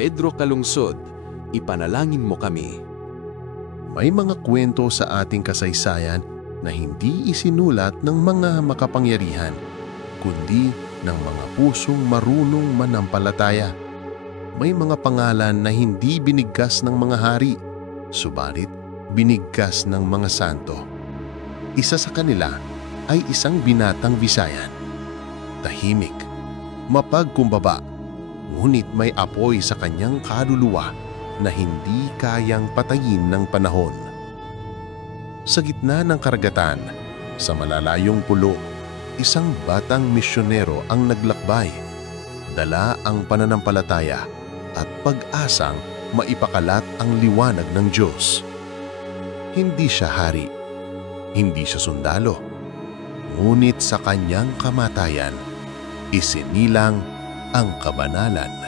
Pedro Kalungsod, ipanalangin mo kami. May mga kwento sa ating kasaysayan na hindi isinulat ng mga makapangyarihan, kundi ng mga pusong marunong manampalataya. May mga pangalan na hindi binigkas ng mga hari, subalit binigkas ng mga santo. Isa sa kanila ay isang binatang Visayan. Tahimik, mapagkumbaba, ngunit may apoy sa kanyang kaluluwa na hindi kayang patayin ng panahon. Sa gitna ng karagatan, sa malalayong pulo, isang batang misyonero ang naglakbay. Dala ang pananampalataya at pag-asang maipakalat ang liwanag ng Diyos. Hindi siya hari, hindi siya sundalo, ngunit sa kanyang kamatayan, isinilang ang kabanalan.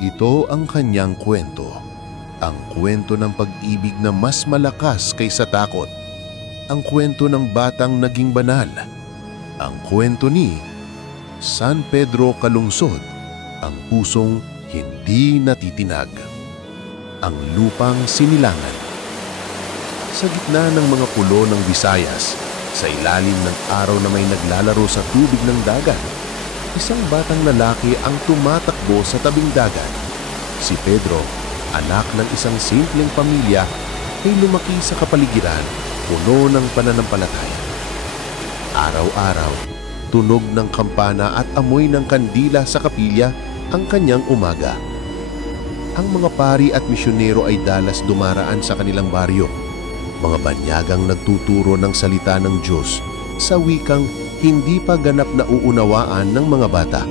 Ito ang kanyang kwento, ang kwento ng pag-ibig na mas malakas kaysa takot, ang kwento ng batang naging banal, ang kwento ni San Pedro Kalungsod, ang pusong hindi natitinag, ang lupang sinilangan. Sa gitna ng mga pulo ng Visayas, sa ilalim ng araw na may naglalaro sa tubig ng dagat, isang batang lalaki ang tumatakbo sa tabing dagat. Si Pedro, anak ng isang simpleng pamilya, ay lumaki sa kapaligiran puno ng pananampalataya. Araw-araw, tunog ng kampana at amoy ng kandila sa kapilya ang kanyang umaga. Ang mga pari at misyonero ay dalas dumaraan sa kanilang baryo, mga banyagang nagtuturo ng salita ng Diyos sa wikang hindi pa ganap na uunawaan ng mga bata.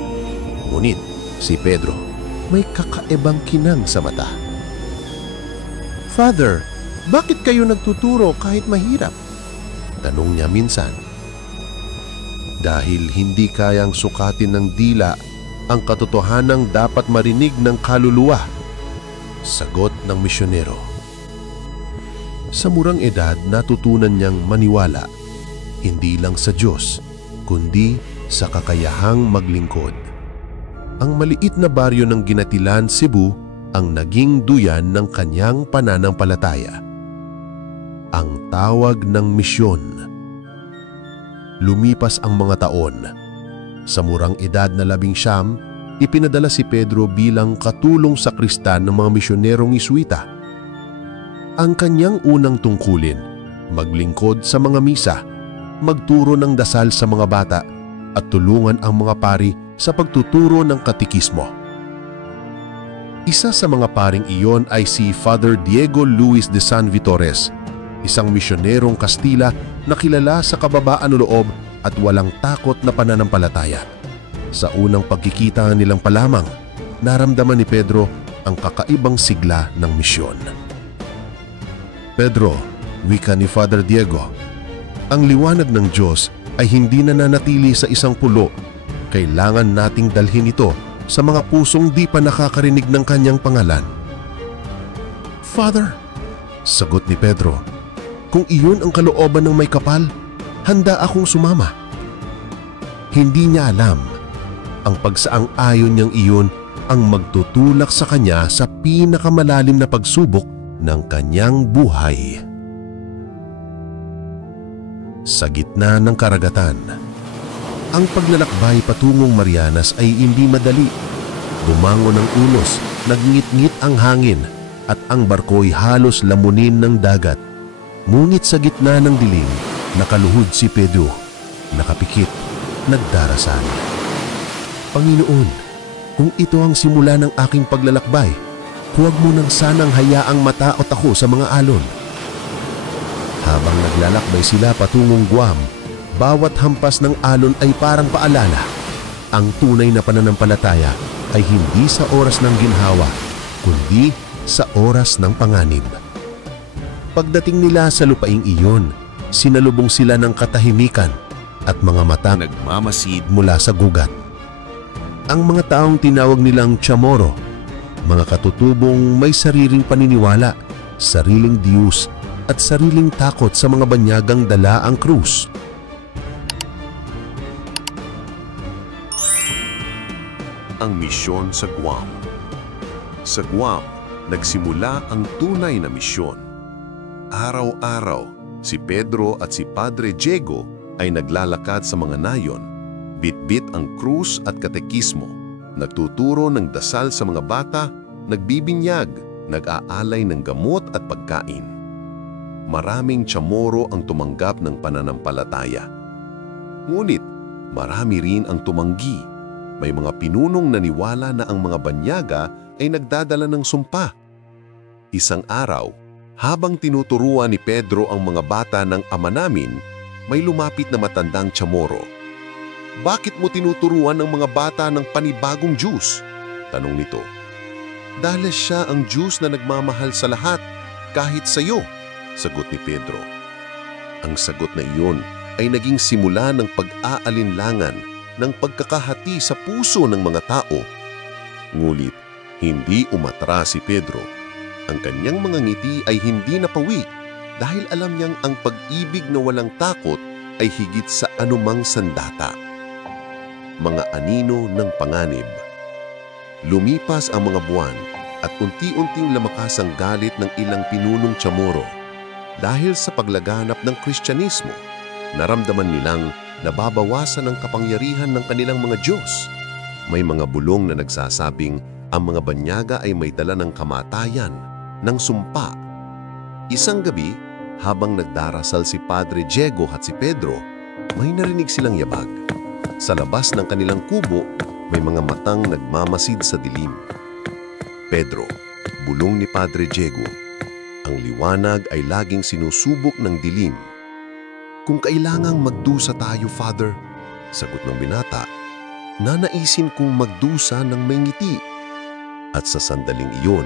Ngunit si Pedro may kakaibang kinang sa mata. "Father, bakit kayo nagtuturo kahit mahirap?" tanong niya minsan. Dahil hindi kayang sukatin ng dila ang katotohanang dapat marinig ng kaluluwa, sagot ng misyonero. Sa murang edad, natutunan niyang maniwala, hindi lang sa Diyos, kundi sa kakayahang maglingkod. Ang maliit na baryo ng Ginatilan, Cebu, ang naging duyan ng kanyang pananampalataya. Ang tawag ng misyon. Lumipas ang mga taon. Sa murang edad na 19, ipinadala si Pedro bilang katulong sakristan ng mga misyonerong Iswita. Ang kanyang unang tungkulin, maglingkod sa mga misa, magturo ng dasal sa mga bata, at tulungan ang mga pari sa pagtuturo ng katikismo. Isa sa mga paring iyon ay si Father Diego Luis de San Vitores, isang misyonerong Kastila na kilala sa kababaan loob at walang takot na pananampalataya. Sa unang pagkikita nilang palamang, naramdaman ni Pedro ang kakaibang sigla ng misyon. "Pedro," wika ni Father Diego, "ang liwanag ng Diyos ay hindi nananatili sa isang pulo. Kailangan nating dalhin ito sa mga pusong di pa nakakarinig ng kanyang pangalan." "Father," sagot ni Pedro, "kung iyon ang kalooban ng may kapal, handa akong sumama." Hindi niya alam, ang pagsaang-ayon niyang iyon ang magtutulak sa kanya sa pinakamalalim na pagsubok ng kanyang buhay. Sa gitna ng karagatan, ang paglalakbay patungong Marianas ay hindi madali. Bumangon ang unos, nagngit-ngit ang hangin, at ang barko'y halos lamunin ng dagat. Ngunit sa gitna ng dilim, nakaluhod si Pedro, nakapikit, nagdarasal. "Panginoon, kung ito ang simula ng aking paglalakbay, huwag mo nang sanang hayaang mataot ako sa mga alon." Habang naglalakbay sila patungong Guam, bawat hampas ng alon ay parang paalala. Ang tunay na pananampalataya ay hindi sa oras ng ginhawa, kundi sa oras ng panganib. Pagdating nila sa lupaing iyon, sinalubong sila ng katahimikan at mga mata nagmamasid mula sa gugat. Ang mga taong tinawag nilang Chamorro, mga katutubong may sariling paniniwala, sariling Diyos at sariling takot sa mga banyagang dala ang krus. Ang misyon sa Guam. Sa Guam, nagsimula ang tunay na misyon. Araw-araw, si Pedro at si Padre Diego ay naglalakad sa mga nayon, bitbit ang krus at katekismo, nagtuturo ng dasal sa mga bata, nagbibinyag, nag-aalay ng gamot at pagkain. Maraming Chamorro ang tumanggap ng pananampalataya. Ngunit, marami rin ang tumanggi. May mga pinunong naniwala na ang mga banyaga ay nagdadala ng sumpa. Isang araw, habang tinuturuan ni Pedro ang mga bata ng ama namin, may lumapit na matandang Chamorro. "Bakit mo tinuturuan ng mga bata ng panibagong Diyos?" tanong nito. "Dahil siya ang Diyos na nagmamahal sa lahat, kahit sa iyo," sagot ni Pedro. Ang sagot na iyon ay naging simula ng pag-aalinlangan ng pagkakahati sa puso ng mga tao. Ngunit, hindi umatras si Pedro. Ang kanyang mga ngiti ay hindi napawi dahil alam niyang ang pag-ibig na walang takot ay higit sa anumang sandata. Mga anino ng panganib. Lumipas ang mga buwan at unti-unting lumakas ang galit ng ilang pinunong Chamorro. Dahil sa paglaganap ng Kristyanismo, naramdaman nilang nababawasan ang kapangyarihan ng kanilang mga Diyos. May mga bulong na nagsasabing ang mga banyaga ay may dala ng kamatayan, ng sumpa. Isang gabi, habang nagdarasal si Padre Diego at si Pedro, may narinig silang yabag. Sa labas ng kanilang kubo, may mga matang nagmamasid sa dilim. "Pedro," bulong ni Padre Diego, "ang liwanag ay laging sinusubok ng dilim." "Kung kailangang magdusa tayo, Father," sagot ng binata, "nanaisin kong magdusa ng may ngiti." At sa sandaling iyon,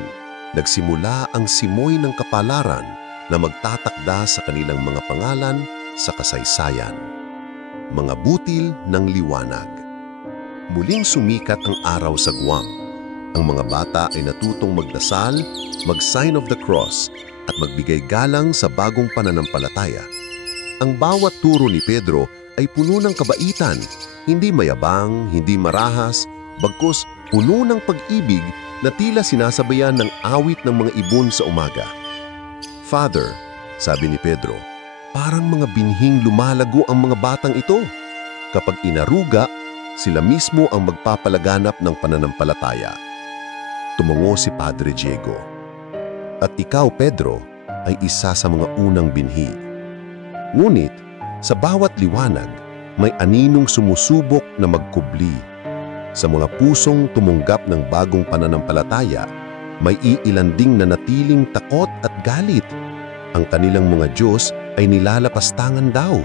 nagsimula ang simoy ng kapalaran na magtatakda sa kanilang mga pangalan sa kasaysayan. Mga butil ng liwanag. Muling sumikat ang araw sa Guam. Ang mga bata ay natutong magdasal, mag-sign of the cross, at magbigay galang sa bagong pananampalataya. Ang bawat turo ni Pedro ay puno ng kabaitan, hindi mayabang, hindi marahas, bagkus puno ng pag-ibig na tila sinasabayan ng awit ng mga ibon sa umaga. "Father," sabi ni Pedro, "parang mga binhing lumalago ang mga batang ito. Kapag inaruga, sila mismo ang magpapalaganap ng pananampalataya." Tumungo si Padre Diego. "At ikaw, Pedro, ay isa sa mga unang binhi." Ngunit, sa bawat liwanag, may aninong sumusubok na magkubli. Sa mga pusong tumunggap ng bagong pananampalataya, may iilan ding nanatiling takot at galit. Ang kanilang mga Diyos ay nilalapastangan daw.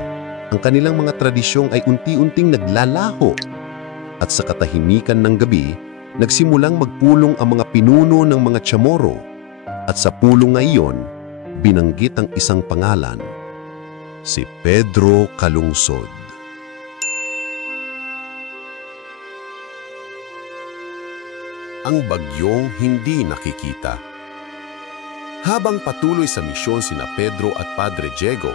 Ang kanilang mga tradisyong ay unti-unting naglalaho. At sa katahimikan ng gabi, nagsimulang magpulong ang mga pinuno ng mga Chamorro. At sa pulong na iyon, binanggit ang isang pangalan, si Pedro Calungsod. Ang bagyong hindi nakikita. Habang patuloy sa misyon sina Pedro at Padre Diego,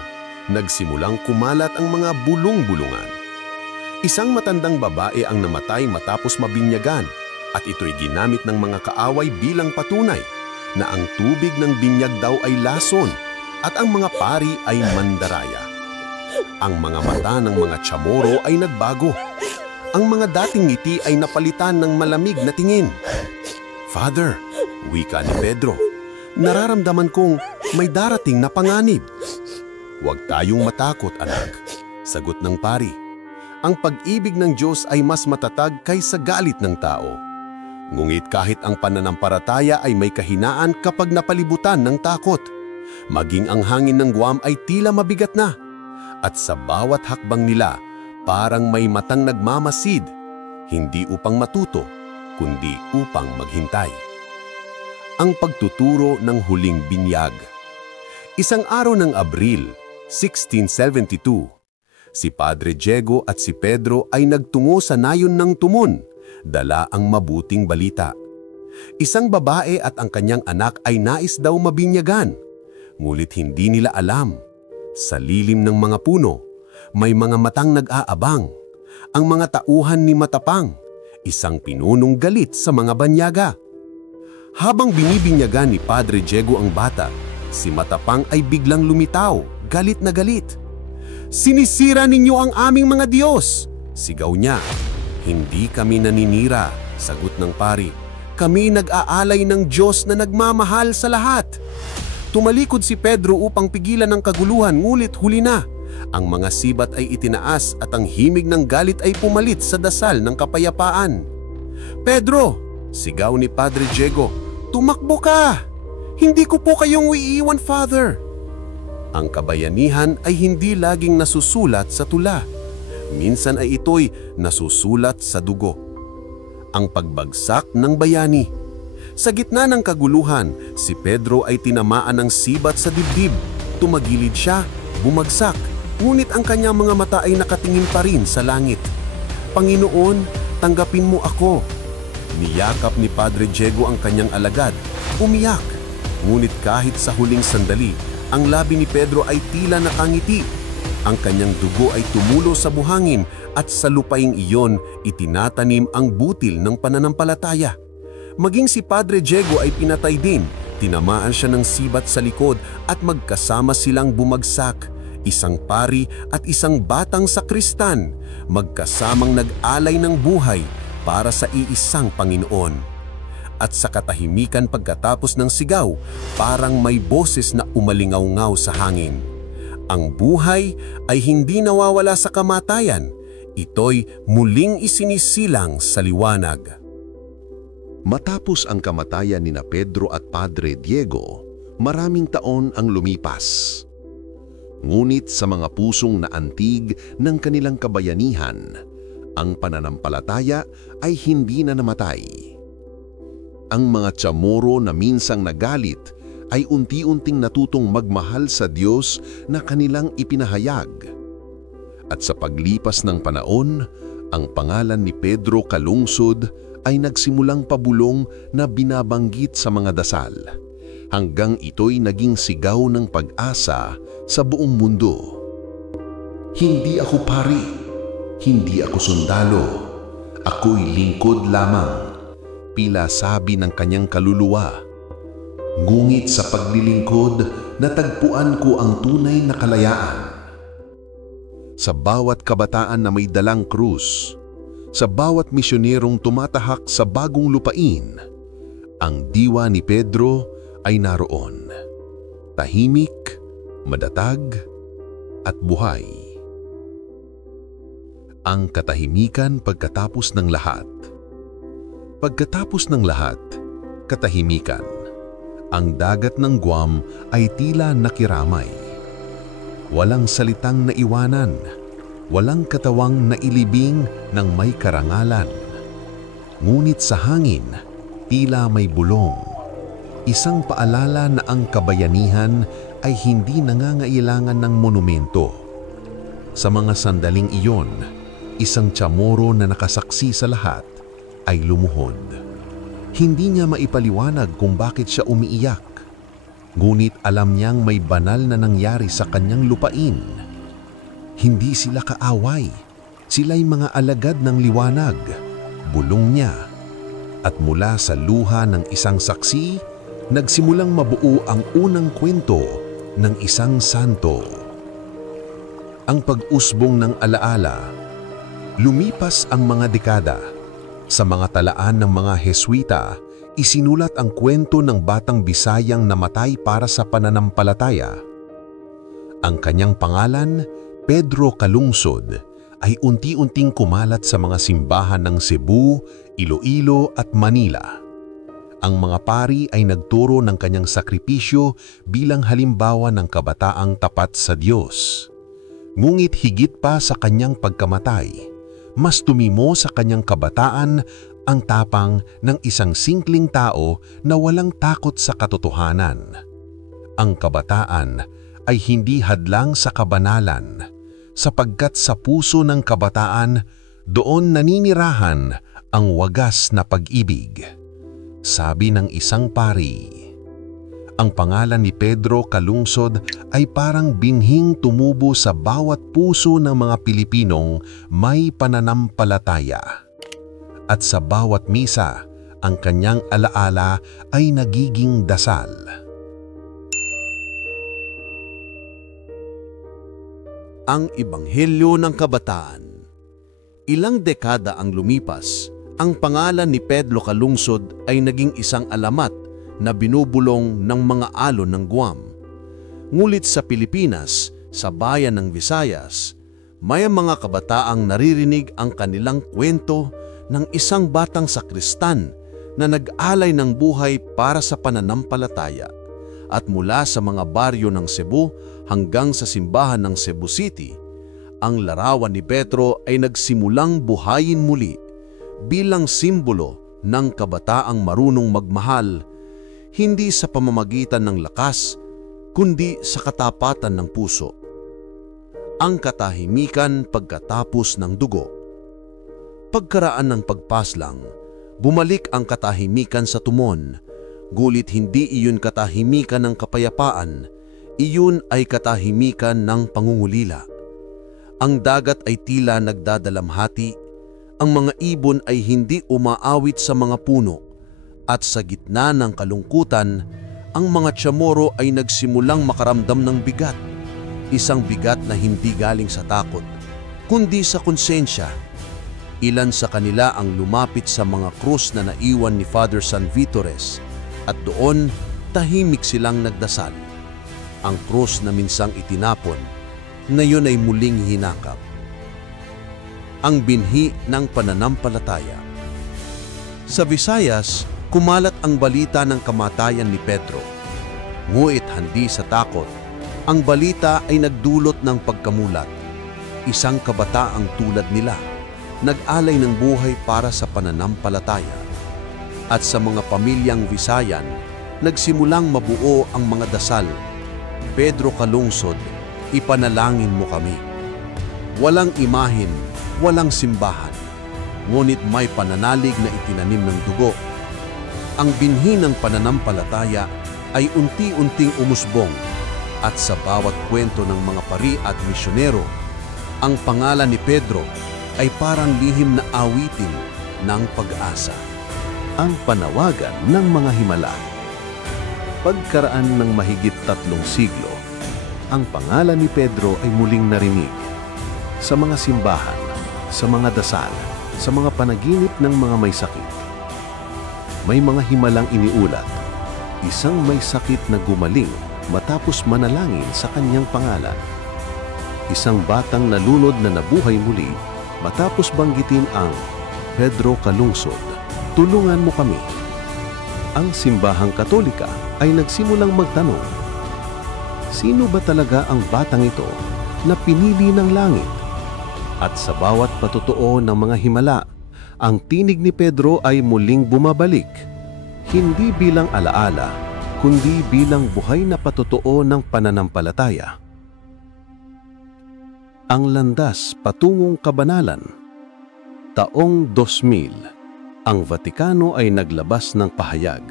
nagsimulang kumalat ang mga bulong-bulungan. Isang matandang babae ang namatay matapos mabinyagan at ito'y ginamit ng mga kaaway bilang patunay na ang tubig ng binyag daw ay lason at ang mga pari ay mandaraya. Ang mga mata ng mga Chamorro ay nagbago. Ang mga dating ngiti ay napalitan ng malamig na tingin. "Father," wika ni Pedro, "nararamdaman kong may darating na panganib." "Huwag tayong matakot, anak," sagot ng pari. "Ang pag-ibig ng Diyos ay mas matatag kaysa galit ng tao. Ngunit kahit ang pananampalataya ay may kahinaan kapag napalibutan ng takot. Maging ang hangin ng Guam ay tila mabigat na. At sa bawat hakbang nila, parang may matang nagmamasid, hindi upang matuto, kundi upang maghintay." Ang pagtuturo ng huling binyag. Isang araw ng Abril, 1672, si Padre Diego at si Pedro ay nagtungo sa nayon ng Tumon, dala ang mabuting balita. Isang babae at ang kanyang anak ay nais daw mabinyagan, ngunit hindi nila alam. Sa lilim ng mga puno, may mga matang nag-aabang. Ang mga tauhan ni Matapang, isang pinunong galit sa mga banyaga. Habang binibinyagan ni Padre Diego ang bata, si Matapang ay biglang lumitaw, galit na galit. "Sinisira ninyo ang aming mga Diyos!" sigaw niya. "Hindi kami naninira," sagot ng pari. "Kami nag-aalay ng Diyos na nagmamahal sa lahat." Tumalikod si Pedro upang pigilan ang kaguluhan, ngulit huli na. Ang mga sibat ay itinaas at ang himig ng galit ay pumalit sa dasal ng kapayapaan. "Pedro!" sigaw ni Padre Diego, "tumakbo ka! Hindi ko po kayong iiwan, Father!" Ang kabayanihan ay hindi laging nasusulat sa tula. Minsan ay ito'y nasusulat sa dugo. Ang pagbagsak ng bayani. Sa gitna ng kaguluhan, si Pedro ay tinamaan ng sibat sa dibdib. Tumagilid siya, bumagsak, ngunit ang kanyang mga mata ay nakatingin pa rin sa langit. "Panginoon, tanggapin mo ako." Niyakap ni Padre Diego ang kanyang alagad, umiyak. Ngunit kahit sa huling sandali, ang labi ni Pedro ay tila nakangiti. Ang kanyang dugo ay tumulo sa buhangin at sa lupaing iyon itinatanim ang butil ng pananampalataya. Maging si Padre Diego ay pinatay din. Tinamaan siya ng sibat sa likod at magkasama silang bumagsak. Isang pari at isang batang sakristan, magkasamang nag-alay ng buhay para sa iisang Panginoon. At sa katahimikan pagkatapos ng sigaw, parang may boses na umalingaw-ngaw sa hangin. Ang buhay ay hindi nawawala sa kamatayan. Ito'y muling isinisilang sa liwanag. Matapos ang kamatayan ni Pedro at Padre Diego, maraming taon ang lumipas. Ngunit sa mga pusong naantig ng kanilang kabayanihan, ang pananampalataya ay hindi na namatay. Ang mga Chamorro na minsang nagalit ay unti-unting natutong magmahal sa Diyos na kanilang ipinahayag. At sa paglipas ng panahon, ang pangalan ni Pedro Calungsod ay nagsimulang pabulong na binabanggit sa mga dasal, hanggang ito'y naging sigaw ng pag-asa sa buong mundo. "Hindi ako pari, hindi ako sundalo, ako'y lingkod lamang," tila sabi ng kanyang kaluluwa. "Ngunit sa paglilingkod, natagpuan ko ang tunay na kalayaan." Sa bawat kabataan na may dalang krus, sa bawat misyonerong tumatahak sa bagong lupain, ang diwa ni Pedro ay naroon. Tahimik, madatag, at buhay. Ang katahimikan pagkatapos ng lahat. Pagkatapos ng lahat, katahimikan. Ang dagat ng Guam ay tila nakiramay. Walang salitang naiwanan. Walang katawang nailibing ng may karangalan. Ngunit sa hangin, tila may bulong. Isang paalala na ang kabayanihan ay hindi nangangailangan ng monumento. Sa mga sandaling iyon, isang Chamorro na nakasaksi sa lahat ay lumuhod. Hindi niya maipaliwanag kung bakit siya umiiyak. Ngunit alam niyang may banal na nangyari sa kanyang lupain. Hindi sila kaaway. Sila'y mga alagad ng liwanag. Bulong niya. At mula sa luha ng isang saksi, nagsimulang mabuo ang unang kwento ng isang santo. Ang pag-usbong ng alaala. Lumipas ang mga dekada. Sa mga talaan ng mga Heswita, isinulat ang kwento ng batang Bisayang namatay para sa pananampalataya. Ang kanyang pangalan, Pedro Calungsod, ay unti-unting kumalat sa mga simbahan ng Cebu, Iloilo at Manila. Ang mga pari ay nagturo ng kanyang sakripisyo bilang halimbawa ng kabataang tapat sa Diyos. Ngunit higit pa sa kanyang pagkamatay, mas tumimo sa kanyang kabataan ang tapang ng isang simpleng tao na walang takot sa katotohanan. Ang kabataan ay hindi hadlang sa kabanalan, sapagkat sa puso ng kabataan, doon naninirahan ang wagas na pag-ibig. Sabi ng isang pari, ang pangalan ni Pedro Calungsod ay parang binhing tumubo sa bawat puso ng mga Pilipinong may pananampalataya. At sa bawat misa, ang kanyang alaala ay nagiging dasal. Ang Ebanghelyo ng Kabataan. Ilang dekada ang lumipas, ang pangalan ni Pedro Calungsod ay naging isang alamat na binubulong ng mga alon ng Guam. Ngulit sa Pilipinas, sa bayan ng Visayas, may mga kabataang naririnig ang kanilang kwento ng isang batang sakristan na nag-alay ng buhay para sa pananampalataya. At mula sa mga baryo ng Cebu hanggang sa simbahan ng Cebu City, ang larawan ni Pedro ay nagsimulang buhayin muli bilang simbolo ng kabataang marunong magmahal, hindi sa pamamagitan ng lakas, kundi sa katapatan ng puso. Ang katahimikan pagkatapos ng dugo. Pagkaraan ng pagpaslang, bumalik ang katahimikan sa tumon, gulit hindi iyon katahimikan ng kapayapaan, iyon ay katahimikan ng pangungulila. Ang dagat ay tila nagdadalamhati, ang mga ibon ay hindi umaawit sa mga puno, at sa gitna ng kalungkutan, ang mga Chamorro ay nagsimulang makaramdam ng bigat. Isang bigat na hindi galing sa takot, kundi sa konsensya. Ilan sa kanila ang lumapit sa mga krus na naiwan ni Father San Vitores, at doon tahimik silang nagdasal. Ang krus na minsang itinapon, ngayon ay muling hinakap. Ang binhi ng pananampalataya. Sa Visayas, kumalat ang balita ng kamatayan ni Pedro. Nguit handi sa takot, ang balita ay nagdulot ng pagkamulat. Isang kabataang tulad nila, nag-alay ng buhay para sa pananampalataya. At sa mga pamilyang Visayan, nagsimulang mabuo ang mga dasal. Pedro Calungsod, ipanalangin mo kami. Walang imahin, walang simbahan, ngunit may pananalig na itinanim ng dugo. Ang binhi ng pananampalataya ay unti-unting umusbong, at sa bawat kwento ng mga pari at misyonero, ang pangalan ni Pedro ay parang lihim na awitin ng pag-asa. Ang panawagan ng mga himala. Pagkaraan ng mahigit 3 siglo, ang pangalan ni Pedro ay muling narinig. Sa mga simbahan, sa mga dasal, sa mga panaginip ng mga may sakit. May mga himalang iniulat, isang may sakit na gumaling matapos manalangin sa kanyang pangalan. Isang batang nalunod na nabuhay muli matapos banggitin ang Pedro Calungsod, tulungan mo kami. Ang simbahang Katolika ay nagsimulang magtanong, sino ba talaga ang batang ito na pinili ng langit? At sa bawat patotoo ng mga himala, ang tinig ni Pedro ay muling bumabalik, hindi bilang alaala, kundi bilang buhay na patotoo ng pananampalataya. Ang landas patungong kabanalan. Taong 2000, ang Vatikano ay naglabas ng pahayag.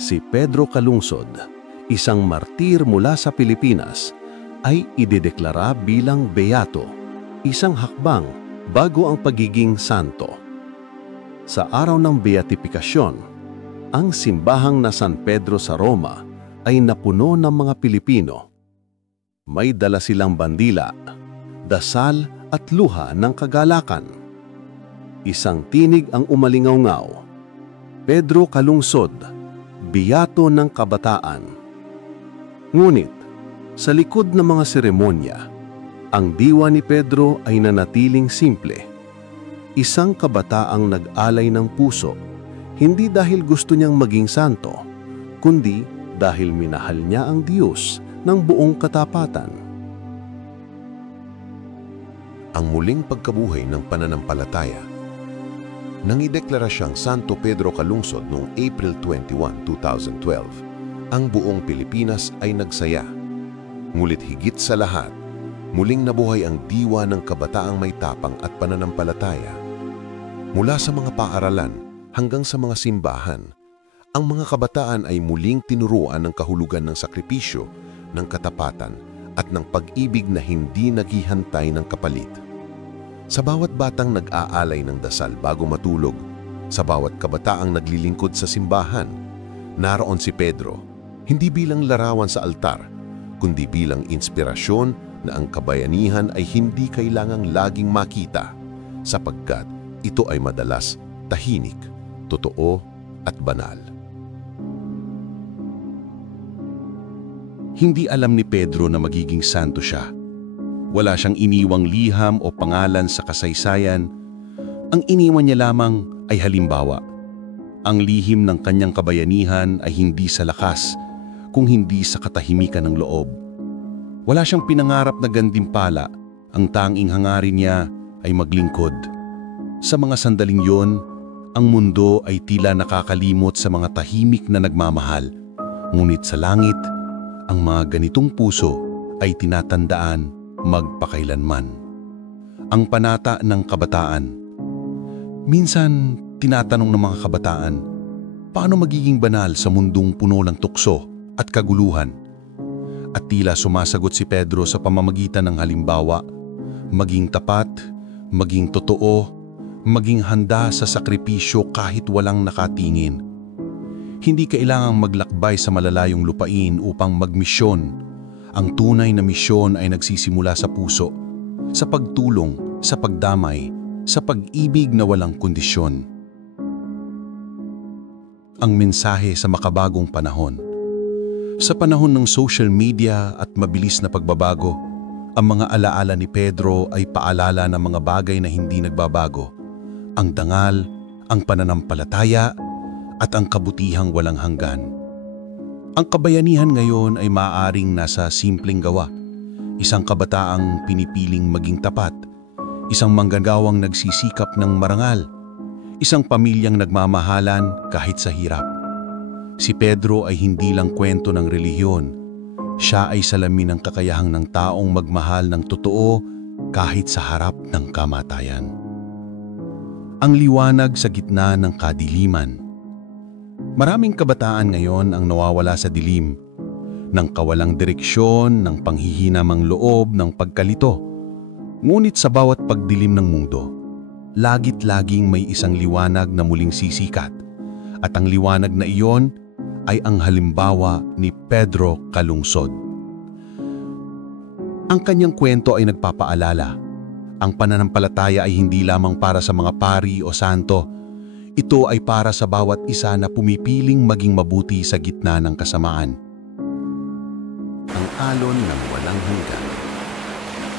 Si Pedro Calungsod, isang martir mula sa Pilipinas, ay idedeklara bilang beato, isang hakbang bago ang pagiging santo. Sa araw ng beatifikasyon, ang simbahang na San Pedro sa Roma ay napuno ng mga Pilipino. May dala silang bandila, dasal at luha ng kagalakan. Isang tinig ang umalingaw-ngaw, Pedro Calungsod, biyato ng kabataan. Ngunit, sa likod ng mga seremonya, ang diwa ni Pedro ay nanatiling simple. Isang kabataang nag-alay ng puso, hindi dahil gusto niyang maging santo, kundi dahil minahal niya ang Diyos ng buong katapatan. Ang muling pagkabuhay ng pananampalataya. Nang ideklara siyang Santo Pedro Calungsod noong April 21, 2012, ang buong Pilipinas ay nagsaya. Ngulit higit sa lahat, muling nabuhay ang diwa ng kabataang may tapang at pananampalataya. Mula sa mga paaralan hanggang sa mga simbahan, ang mga kabataan ay muling tinuruan ng kahulugan ng sakripisyo, ng katapatan at ng pag-ibig na hindi naghihantay ng kapalit. Sa bawat batang nag-aalay ng dasal bago matulog, Sa bawat kabataang naglilingkod sa simbahan, naroon si Pedro, hindi bilang larawan sa altar, kundi bilang inspirasyon na ang kabayanihan ay hindi kailangang laging makita, sapagkat ito ay madalas tahimik, totoo at banal. Hindi alam ni Pedro na magiging santo siya. Wala siyang iniwang liham o pangalan sa kasaysayan. Ang iniwan niya lamang ay halimbawa. Ang lihim ng kanyang kabayanihan ay hindi sa lakas, kung hindi sa katahimikan ng loob. Wala siyang pinangarap na gantimpala, ang tanging hangarin niya ay maglingkod. Sa mga sandaling yon, ang mundo ay tila nakakalimot sa mga tahimik na nagmamahal. Ngunit sa langit, ang mga ganitong puso ay tinatandaan magpakailanman. Ang panata ng kabataan. Minsan, tinatanong ng mga kabataan, paano magiging banal sa mundong puno ng tukso at kaguluhan? At tila sumasagot si Pedro sa pamamagitan ng halimbawa, maging tapat, maging totoo, maging handa sa sakripisyo kahit walang nakatingin. Hindi kailangang maglakbay sa malalayong lupain upang magmisyon. Ang tunay na misyon ay nagsisimula sa puso, sa pagtulong, sa pagdamay, sa pag-ibig na walang kondisyon. Ang mensahe sa makabagong panahon. Sa panahon ng social media at mabilis na pagbabago, ang mga alaala ni Pedro ay paalala ng mga bagay na hindi nagbabago. Ang dangal, ang pananampalataya, at ang kabutihang walang hanggan. Ang kabayanihan ngayon ay maaaring nasa simpleng gawa. Isang kabataang pinipiling maging tapat, isang manggagawang nagsisikap ng marangal, isang pamilyang nagmamahalan kahit sa hirap. Si Pedro ay hindi lang kwento ng relihiyon. Siya ay salamin ng kakayahang ng taong magmahal ng totoo kahit sa harap ng kamatayan. Ang liwanag sa gitna ng kadiliman. Maraming kabataan ngayon ang nawawala sa dilim, ng kawalang direksyon, ng panghihinamang loob, ng pagkalito. Ngunit sa bawat pagdilim ng mundo, lagit-laging may isang liwanag na muling sisikat. At ang liwanag na iyon ay ang halimbawa ni Pedro Calungsod. Ang kanyang kwento ay nagpapaalala. Ang pananampalataya ay hindi lamang para sa mga pari o santo. Ito ay para sa bawat isa na pumipiling maging mabuti sa gitna ng kasamaan. Ang alon ng walang hanggan.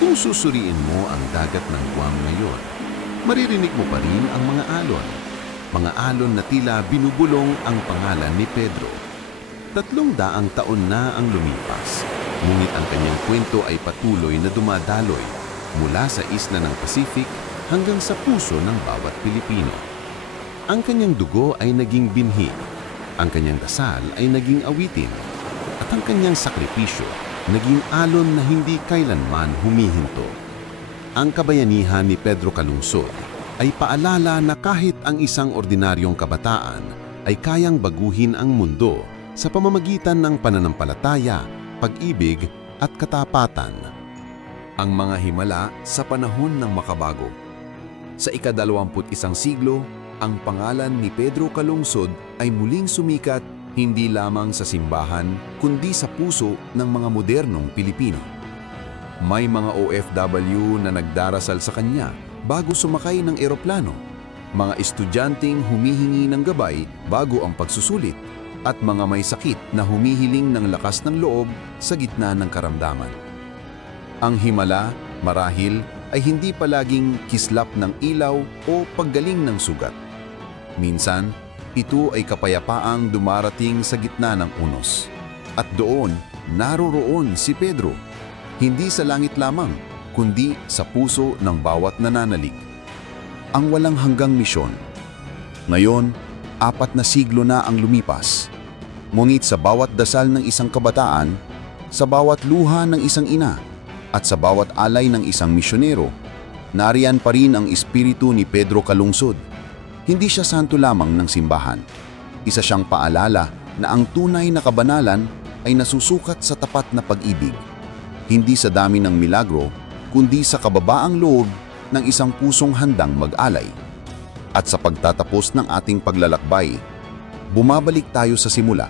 Kung susuriin mo ang dagat ng Guam ngayon, maririnig mo pa rin ang mga alon. Mga alon na tila binubulong ang pangalan ni Pedro. 300 taon na ang lumipas, ngunit ang kanyang kwento ay patuloy na dumadaloy mula sa isla ng Pacific hanggang sa puso ng bawat Pilipino. Ang kanyang dugo ay naging binhi, ang kanyang dasal ay naging awitin, at ang kanyang sakripisyo naging alon na hindi kailanman humihinto. Ang kabayanihan ni Pedro Calungsod ay paalala na kahit ang isang ordinaryong kabataan ay kayang baguhin ang mundo sa pamamagitan ng pananampalataya, pag-ibig at katapatan. Ang mga himala sa panahon ng makabago. Sa ika-21 siglo, ang pangalan ni Pedro Calungsod ay muling sumikat hindi lamang sa simbahan kundi sa puso ng mga modernong Pilipino. May mga OFW na nagdarasal sa kanya bago sumakay ng eroplano, mga estudyanteng humihingi ng gabay bago ang pagsusulit, at mga may sakit na humihiling ng lakas ng loob sa gitna ng karamdaman. Ang himala, marahil, ay hindi palaging kislap ng ilaw o paggaling ng sugat. Minsan, ito ay kapayapaang dumarating sa gitna ng unos. At doon, naroroon si Pedro. Hindi sa langit lamang, kundi sa puso ng bawat nananalig. Ang walang hanggang misyon. Ngayon, 4 na siglo na ang lumipas. Ngunit sa bawat dasal ng isang kabataan, sa bawat luha ng isang ina, at sa bawat alay ng isang misyonero, nariyan pa rin ang espiritu ni Pedro Calungsod. Hindi siya santo lamang ng simbahan. Isa siyang paalala na ang tunay na kabanalan ay nasusukat sa tapat na pag-ibig. Hindi sa dami ng milagro, kundi sa kababaang loob ng isang pusong handang mag-alay. At sa pagtatapos ng ating paglalakbay, bumabalik tayo sa simula.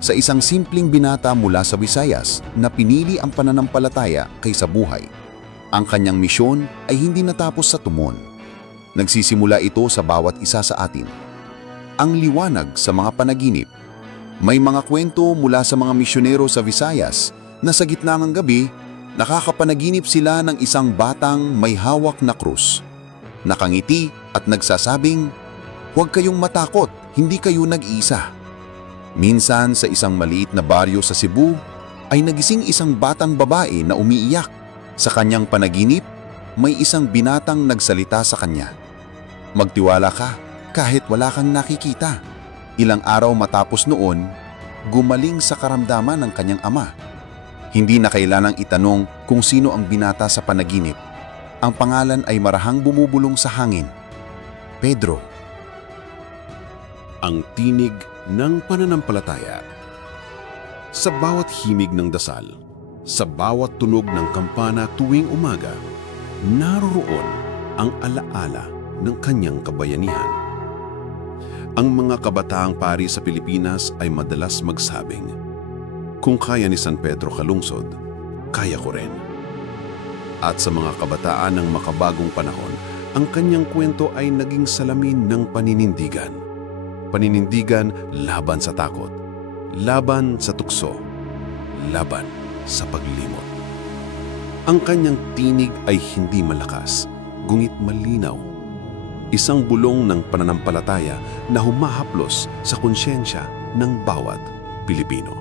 Sa isang simpleng binata mula sa Visayas na pinili ang pananampalataya kaysa buhay. Ang kanyang misyon ay hindi natapos sa tumon. Nagsisimula ito sa bawat isa sa atin. Ang liwanag sa mga panaginip. May mga kwento mula sa mga misyonero sa Visayas na sa gitna ng gabi, nakakapanaginip sila ng isang batang may hawak na krus. Nakangiti at nagsasabing, "Huwag kayong matakot, hindi kayo nag-iisa." Minsan sa isang maliit na baryo sa Cebu ay nagising isang batang babae na umiiyak. Sa kanyang panaginip, may isang binatang nagsalita sa kanya. "Magtiwala ka kahit wala kang nakikita." Ilang araw matapos noon, gumaling sa karamdaman ng kanyang ama. Hindi na kailangang itanong kung sino ang binata sa panaginip. Ang pangalan ay marahang bumubulong sa hangin. Pedro. Ang tinig ng pananampalataya. Sa bawat himig ng dasal, sa bawat tunog ng kampana tuwing umaga, naroroon ang alaala ng kanyang kabayanihan. Ang mga kabataang pari sa Pilipinas ay madalas magsabing, "Kung kaya ni San Pedro kalungsod, kaya ko rin." At sa mga kabataan ng makabagong panahon, ang kanyang kwento ay naging salamin ng paninindigan. Paninindigan laban sa takot, laban sa tukso, laban sa paglimot. Ang kanyang tinig ay hindi malakas, ngunit malinaw. Isang bulong ng pananampalataya na humahaplos sa konsyensya ng bawat Pilipino.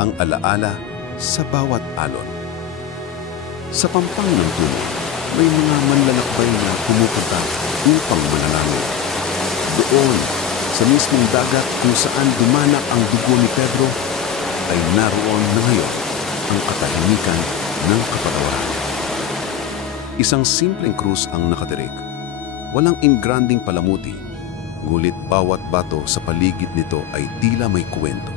Ang alaala sa bawat alon. Sa pampang ng tunog, may mga manlalakbay na pumupunta upang manalangin. Doon, sa mismong dagat kung saan dumanak ang dugo ni Pedro, ay naroon na ngayon ang katahimikan ng kapatawaran. Isang simpleng krus ang nakadirik. Walang ingranding palamuti, ngulit bawat bato sa paligid nito ay tila may kwento.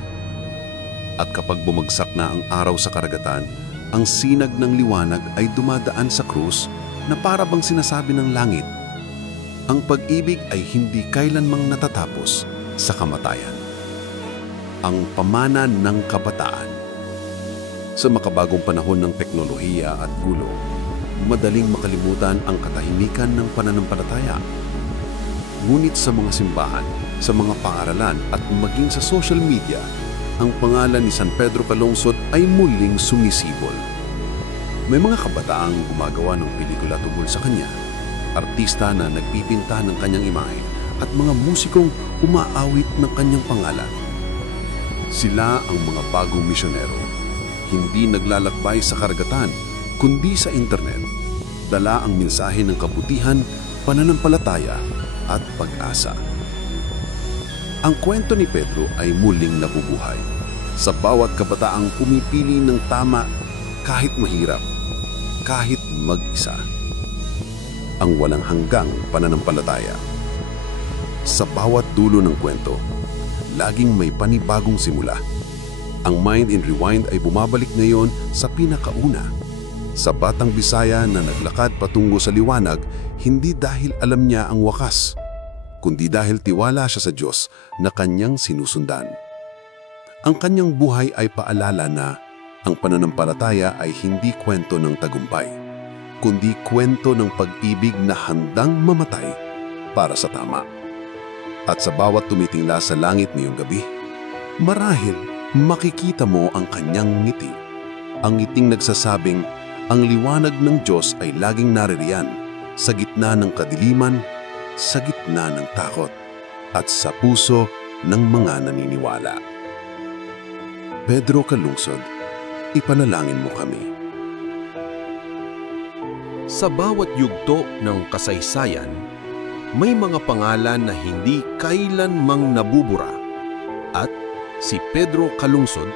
At kapag bumagsak na ang araw sa karagatan, ang sinag ng liwanag ay dumadaan sa krus na para bang sinasabi ng langit, ang pag-ibig ay hindi kailanmang natatapos sa kamatayan. Ang pamana ng kabataan. Sa makabagong panahon ng teknolohiya at gulo, madaling makalimutan ang katahimikan ng pananampalataya. Ngunit sa mga simbahan, sa mga paaralan at maging sa social media, ang pangalan ni San Pedro Calungsod ay muling sumisibol. May mga kabataang gumagawa ng pelikula tungkol sa kanya, artista na nagpipinta ng kanyang imahe at mga musikong umaawit ng kanyang pangalan. Sila ang mga bagong misyonero, hindi naglalakbay sa karagatan, kundi sa internet. Dala ang mensahe ng kabutihan, pananampalataya at pag-asa. Ang kwento ni Pedro ay muling nabubuhay. Sa bawat kabataang pumipili ng tama kahit mahirap, kahit mag-isa. Ang walang hanggang pananampalataya. Sa bawat dulo ng kwento, laging may panibagong simula. Ang Mind in Rewind ay bumabalik ngayon sa pinakauna. Sa batang Bisaya na naglakad patungo sa liwanag, hindi dahil alam niya ang wakas, kundi dahil tiwala siya sa Diyos na kanyang sinusundan. Ang kanyang buhay ay paalala na ang pananampalataya ay hindi kwento ng tagumpay, kundi kwento ng pag-ibig na handang mamatay para sa tama. At sa bawat tumitingla sa langit ngayong gabi, marahil makikita mo ang kanyang ngiti. Ang ngiting nagsasabing, ang liwanag ng Diyos ay laging naririyan sa gitna ng kadiliman, sa gitna ng takot, at sa puso ng mga naniniwala. Pedro Calungsod, ipanalangin mo kami. Sa bawat yugto ng kasaysayan, may mga pangalan na hindi kailanmang nabubura. At si Pedro Calungsod,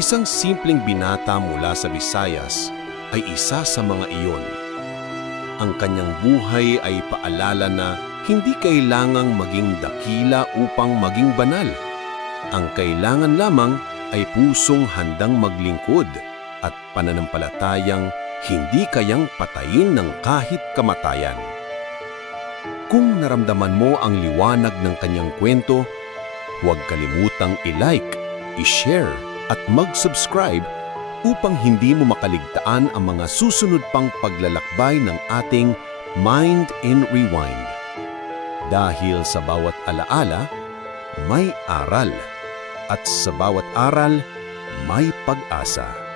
isang simpleng binata mula sa Visayas, ay isa sa mga iyon. Ang kanyang buhay ay paalala na hindi kailangang maging dakila upang maging banal. Ang kailangan lamang ay pusong handang maglingkod at pananampalatayang hindi kayang patayin ng kahit kamatayan. Kung naramdaman mo ang liwanag ng kanyang kwento, huwag kalimutang i-like, i-share at mag-subscribe upang hindi mo makaligtaan ang mga susunod pang paglalakbay ng ating Mind in Rewind. Dahil sa bawat alaala, may aral. At sa bawat aral, may pag-asa.